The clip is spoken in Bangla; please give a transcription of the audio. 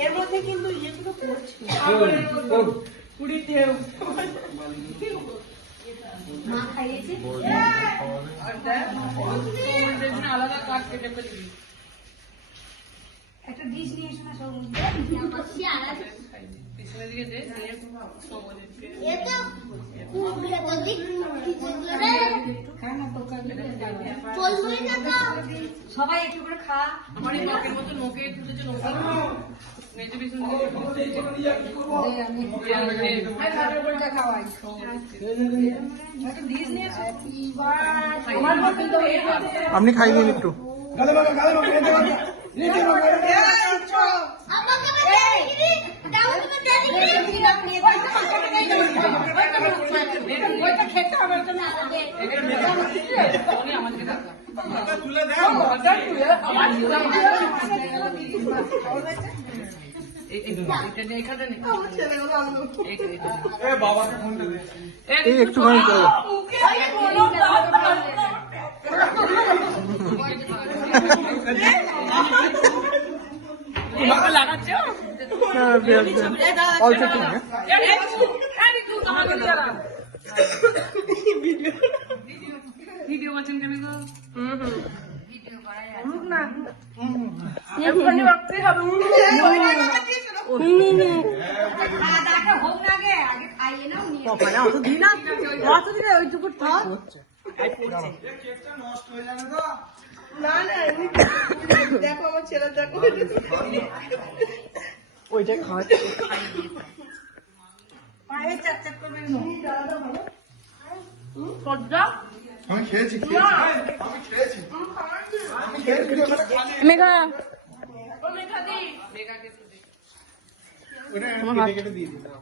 এর মধ্যে কিন্তু ইয়েগুলো পড়ছে কুড়িতে মা খাইয়েছে আলাদা কাজ কেটে ফেলি একটা ডিশ নিয়ে এসো না সব পিছনে দিকে দে সবাই একটু করে খা আমার এই মকের মতো নোকে তুলেছে মেজে পিছনে খাওয়াই আপনি খাই দিন একটু খেতে হবে একটুখানি লাগাচ্ছ অল্প একটু ভিডিও করছেন কেন গো দেখো আমার ছেলে দেখো ওইটাই খাওয়াচ্ছে পায়ে চাপ চাপ করবে আমি খেয়েছি মেঘা ওটা কেটে কেটে দিয়ে দিতাম